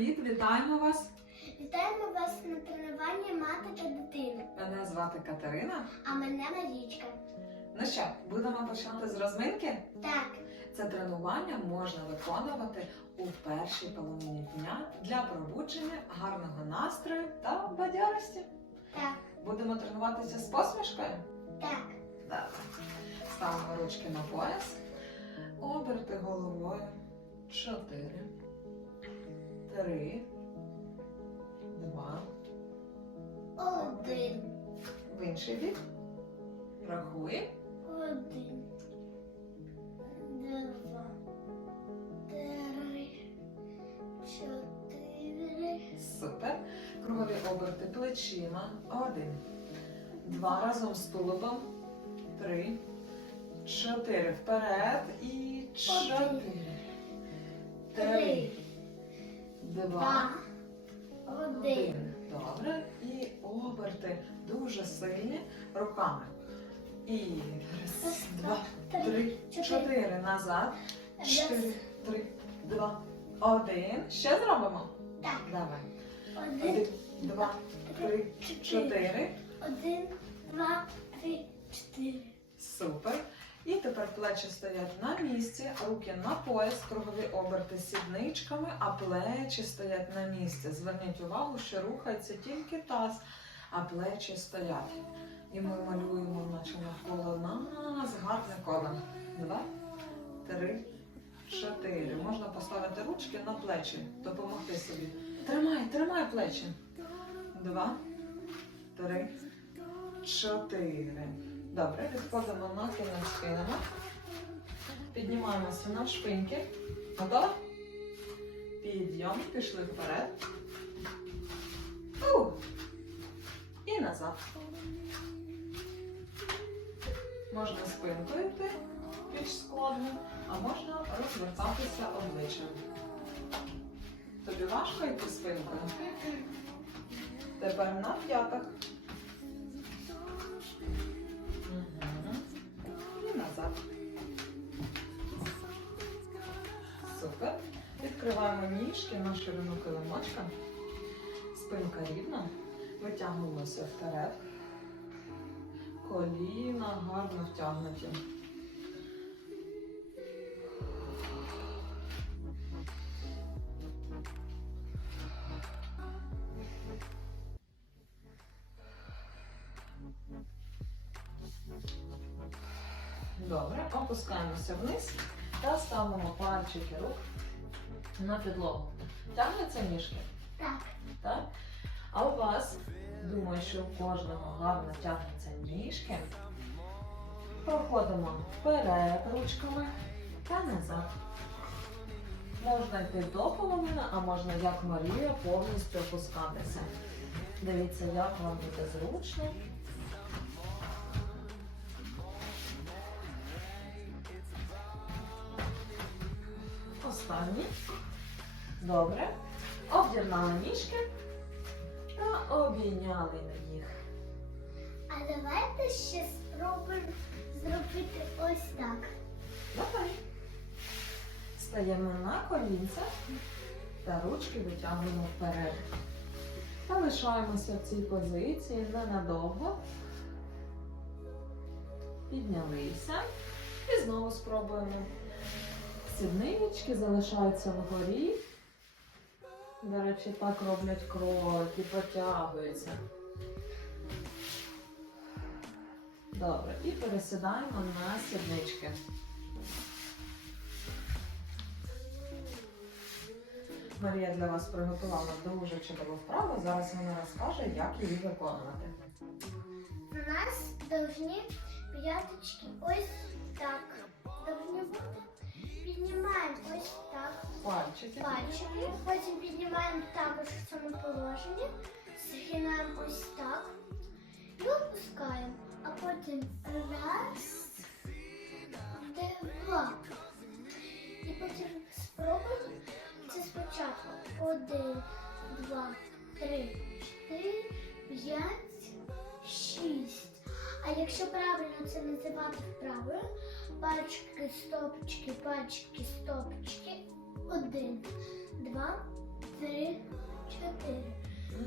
привіт! Вітаємо вас! Вітаємо вас на тренуванні мати та дитини. Мене звати Катерина. А мене Марічка. Ну що, будемо починати з розминки? Так, Це тренування можна виконувати у першій половині дня для пробудження гарного настрою та бадьорості. так, Будемо тренуватися з посмішкою? так. Давай. Ставимо ручки на пояс, оберти головою. Чотири, три, два. Один. В інший бік. Рахуємо. Один. Два. Три. Чотири. Супер. Кругові оберти плечима. Один. Два разом з тулубом. Три. Чотири. Вперед. І чотири. Три. Два. Один. Один. Добре. І оберти дуже сильні руками. І раз, два, три, чотири. Назад. Чотири, три, два, один. Ще зробимо. Так. Давай. Один. Один, два, три, чотири. Один, два, три, чотири. Супер. І тепер плечі стоять на місці, руки на пояс, кругові оберти сідничками, а плечі стоять на місці. Зверніть увагу, що рухається тільки таз, а плечі стоять. І ми малюємо, наче навколо нас гарне коло. Два, три, чотири. Можна поставити ручки на плечі, допомогти собі. Тримай, тримай плечі. Два, три, чотири. Добре, відходимо на кінець спинами. Піднімаємося на шпиньки. Готова? Підйом, пішли вперед. У. І назад. Можна спинкою йти більш складно, а можна розвертатися обличчям. Тобі важко йти спинкою? Тепер на п'ятах. Відкриваємо ніжки на ширину килимочка. Спинка рівна. Витягуємося вперед. Коліна гарно втягнуті. Добре, опускаємося вниз та ставимо пальчики рук на підлогу. Тягнуться ніжки? Так. Так? А у вас, думаю, що у кожного гарно тягнуться ніжки. Проходимо вперед ручками та назад. Можна йти до половини, а можна, як Марія, повністю опускатися. Дивіться, як вам буде зручно. Останні. Добре. Об'єднали ніжки та обійняли на їх. А давайте ще спробуємо зробити ось так. Давай. Стаємо на колінця та ручки витягуємо вперед. Та лишаємося в цій позиції ненадовго. Піднялися. І знову спробуємо. Сіднички залишаються вгорі. До речі, так роблять кролики, потягуються. Добре, і пересідаємо на сіднички. Марія для вас приготувала дуже чудову вправу. Зараз вона розкаже, як її виконувати. У нас должны п'яточки ось так. Должны бути. Піднімаємо ось так Пальчики. пальчики, потім піднімаємо також в цьому положенні, згинаємо ось так і опускаємо. А потім раз, два. І потім спробуємо це спочатку. Один, два, три, чотири, п'ять, шість. А якщо правильно це називати вправою, пальчики, стопочки, пальчики, стопочки. Один, два, три, чотири.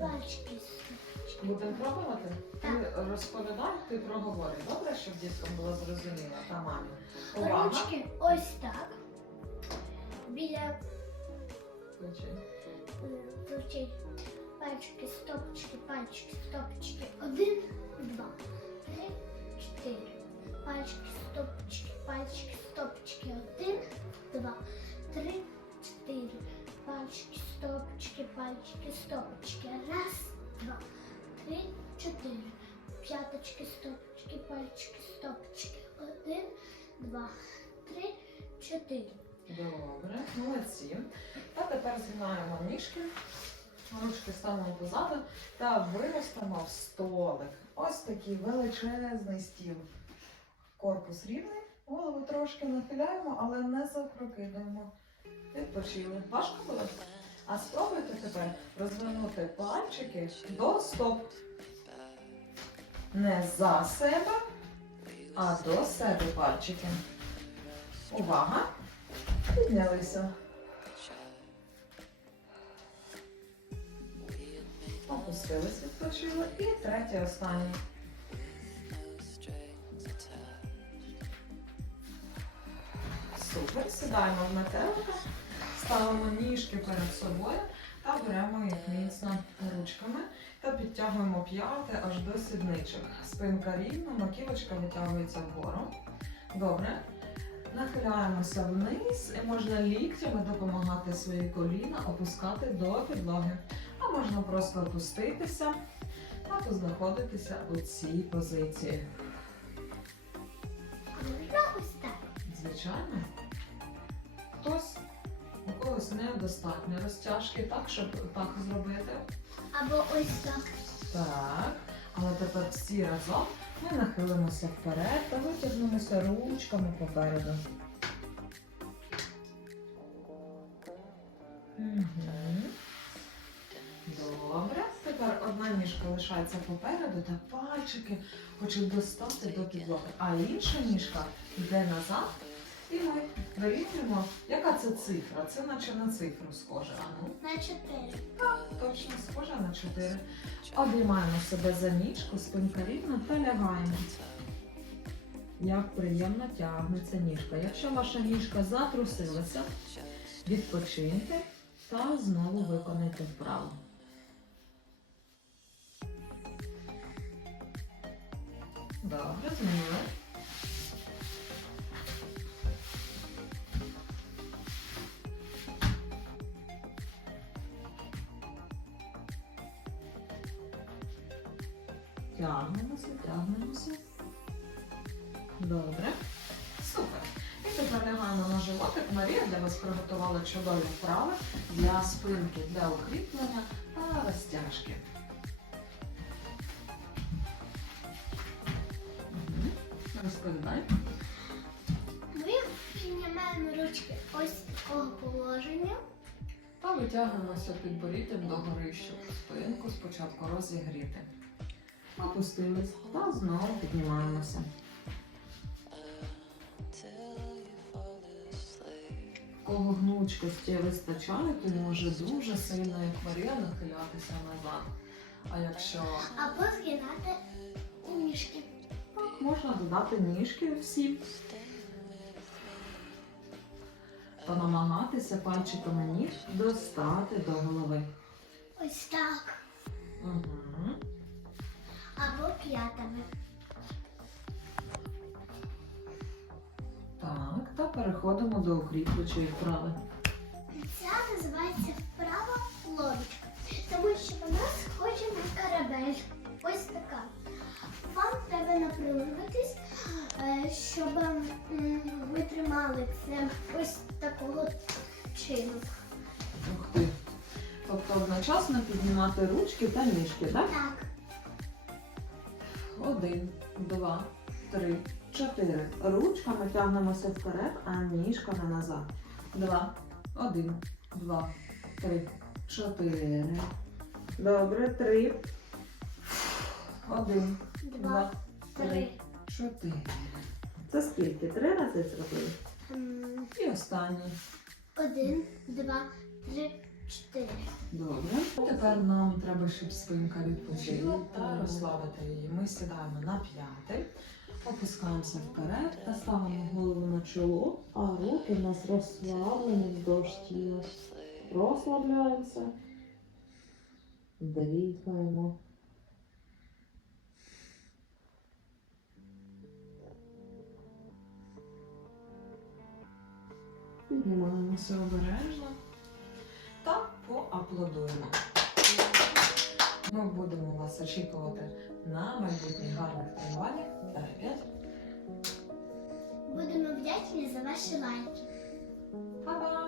Пальчики, стопочки. Будемо пробувати? Ти розповідай, ти проговори, добре, щоб діткам було зрозуміло та мамі. Увага. Ручки ось так. Біля Включи. Включить пальчики, стопочки, пальчики, стопочки. Один, два, три, чотири. Пальчики, пальчики, стопочки. Один, два, три, чотири. Пальчики, стопочки, пальчики, стопочки. Раз, два, три, чотири. П'яточки, стопочки, пальчики, стопочки. Один, два, три, чотири. Добре, молодці. Та тепер згинаємо ніжки, ручки ставимо позаду та виростемо в столик. Ось такий величезний стіл. Корпус рівний, голову трошки нахиляємо, але не запрокидаємо. Відпочили. Важко було? А спробуйте тепер розвернути пальчики до стоп. Не за себе, а до себе пальчики. Увага! Піднялися. Опустились, відпочили. І третє останнє. Супер. Сідаємо в метелика, ставимо ніжки перед собою та беремо їх міцно ручками та підтягуємо п'яти аж до сідничок. Спинка рівна, маківочка витягується вгору. Добре. Нахиляємося вниз і можна ліктями допомагати свої коліна опускати до підлоги. А можна просто опуститися та знаходитися у цій позиції. Звичайно, хтось у когось недостатньо розтяжки, так, щоб так зробити. Або ось так. Так. Але тепер всі разом ми нахилимося вперед та витягнемося ручками попереду. Добре. Тепер одна ніжка лишається попереду та пальчики хочуть достати до підлоги, а інша ніжка йде назад. І ми вирівнюємо, яка це цифра? Це наче на цифру схоже. А ну. На чотири. Точно схожа на 4. Обіймаємо себе за ніжку, спинка рівна та лягаємо. Як приємно тягнеться ніжка. Якщо ваша ніжка затрусилася, відпочиньте та знову виконайте вправу. Добре, змінили. Тягнемося, тягнемося. Добре. Супер. І тепер лягаємо на животик. Марія для вас приготувала чудові вправи для спинки, для укріплення та розтяжки. Розповідай. Ми піднімаємо ручки ось такого положення. Та витягуємося підборіддям догори, щоб спинку спочатку розігріти. Опустились та знову піднімаємося. Кого гнучкості вистачає, то може дуже сильно як Марія нахилятися назад. А якщо Або згинати у ніжки. так, можна додати ніжки всі. Та намагатися пальчиками ніг достати до голови. Ось так. Угу. П'ятами. Так, та переходимо до укріплюючої вправи. Ця називається вправа лодочка. Тому що вона схожа на корабель. Ось така. Вам треба напружуватись, е, щоб ви тримали це ось такого чину. Ух ти. Тобто одночасно піднімати ручки та ніжки, так? Так. Один, два, три, чотири. Ручками тягнемося вперед, а ніжками назад. Два, один, два, три, чотири. Добре, три. Один, Два, два, три. чотири. Це скільки? Три рази зробили? І останній. Один, два, три, чотири. Добре. Тепер нам треба, щоб спинка відпочила та розслабити її. Ми сідаємо на п'яти, опускаємося вперед Та ставимо голову на чоло, а руки в нас розслаблені вздовж тіла. Розслабляємося. Дихаємо. Піднімаємося. Все обережно поаплодуємо. Ми будемо вас очікувати на майбутніх гарних тренуваннях. та ребят. Будемо вдячні за ваші лайки. Па-па!